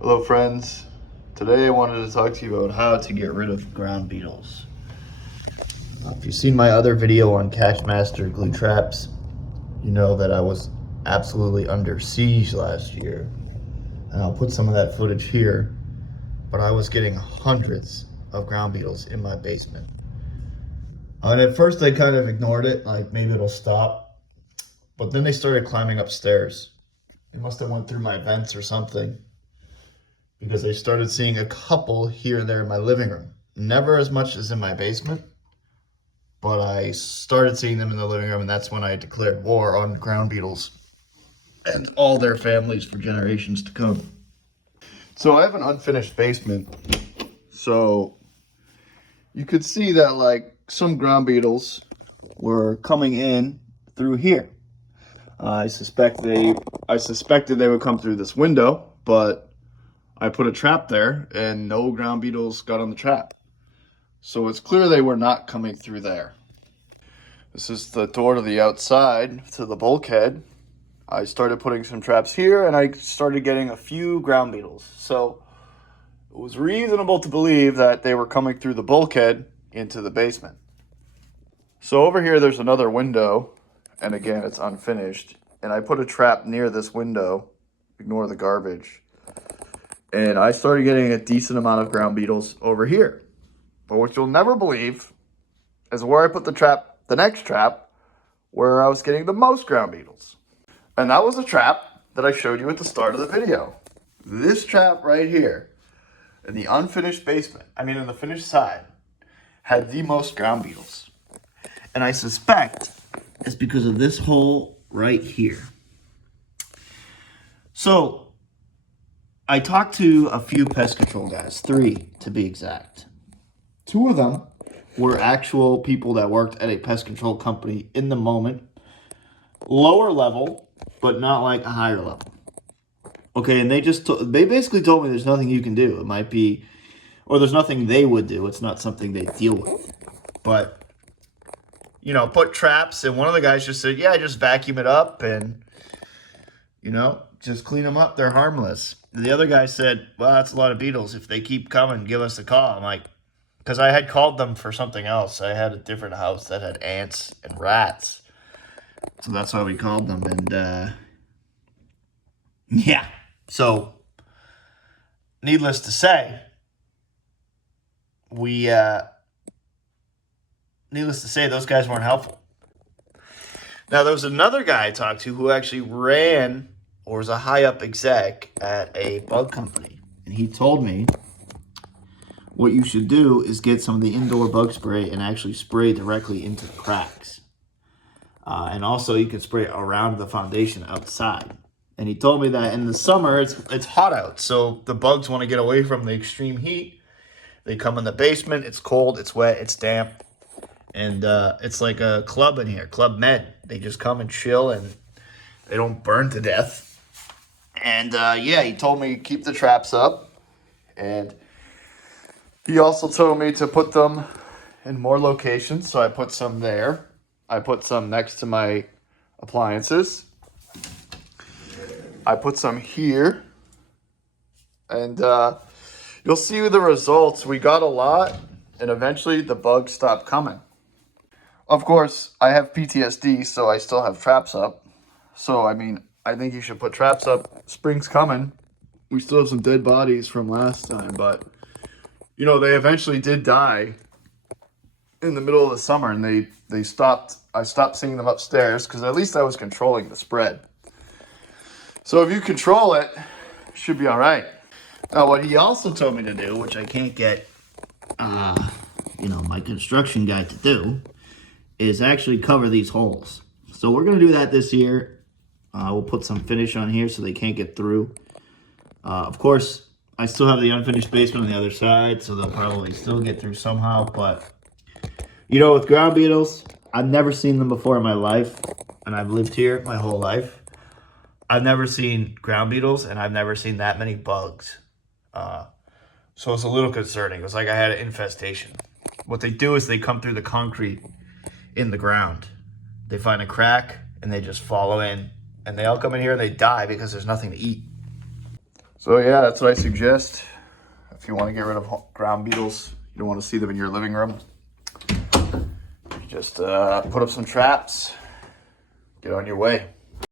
Hello friends, today I wanted to talk to you about how to get rid of ground beetles. If you've seen my other video on Catchmaster glue traps, you know that I was absolutely under siege last year. And I'll put some of that footage here, but I was getting hundreds of ground beetles in my basement. And at first I kind of ignored it, like maybe it'll stop, but then they started climbing upstairs. They must have went through my vents or something, because I started seeing a couple here and there in my living room. Never as much as in my basement, but I started seeing them in the living room, and that's when I declared war on ground beetles and all their families for generations to come. So I have an unfinished basement, so you could see that like some ground beetles were coming in through here. I suspected they would come through this window, but I put a trap there and no ground beetles got on the trap. So it's clear they were not coming through there. This is the door to the outside, to the bulkhead. I started putting some traps here and I started getting a few ground beetles. So it was reasonable to believe that they were coming through the bulkhead into the basement. So over here there's another window, and again it's unfinished. And I put a trap near this window, ignore the garbage. And I started getting a decent amount of ground beetles over here. But what you'll never believe is where I put the next trap, where I was getting the most ground beetles. And that was a trap that I showed you at the start of the video. This trap right here, in the unfinished basement, in the finished side, had the most ground beetles. And I suspect it's because of this hole right here. So I talked to a few pest control guys, 3 to be exact. 2 of them were actual people that worked at a pest control company in the moment. Lower level, but not like a higher level. Okay, and they basically told me there's nothing you can do. It might be, or there's nothing they would do. It's not something they deal with. But, put traps, and one of the guys just said, yeah, just vacuum it up and, just clean them up. They're harmless. The other guy said, well, that's a lot of beetles. If they keep coming, give us a call. I'm like, because I had called them for something else. I had a different house that had ants and rats. So that's why we called them. And, yeah. So, needless to say, those guys weren't helpful. Now, there was another guy I talked to who actually ran, or was a high-up exec at a bug company. And he told me what you should do is get some of the indoor bug spray and actually spray directly into the cracks. And also, you can spray around the foundation outside. And he told me that in the summer, it's hot out. So the bugs want to get away from the extreme heat. They come in the basement. It's cold. It's wet. It's damp. And it's like a club in here, Club Med. They just come and chill, and they don't burn to death. And yeah, he told me keep the traps up. And he also told me to put them in more locations. So I put some there. I put some next to my appliances. I put some here. And you'll see the results. We got a lot, and eventually the bugs stopped coming. Of course, I have PTSD, so I still have traps up. So, I think you should put traps up. Spring's coming. We still have some dead bodies from last time, but, they eventually did die in the middle of the summer, and they stopped. I stopped seeing them upstairs, because at least I was controlling the spread. So if you control it, it should be all right. Now, what he also told me to do, which I can't get, my construction guy to do, is actually cover these holes. So we're going to do that this year. We'll put some finish on here so they can't get through. Of course, I still have the unfinished basement on the other side, so they'll probably still get through somehow. But, with ground beetles, I've never seen them before in my life, and I've lived here my whole life. I've never seen ground beetles, and I've never seen that many bugs. So it's a little concerning. It was like I had an infestation. What they do is they come through the concrete in the ground. They find a crack, and they just follow in. And they all come in here and they die because there's nothing to eat. So yeah, that's what I suggest. If you want to get rid of ground beetles, you don't want to see them in your living room. You just put up some traps, get on your way.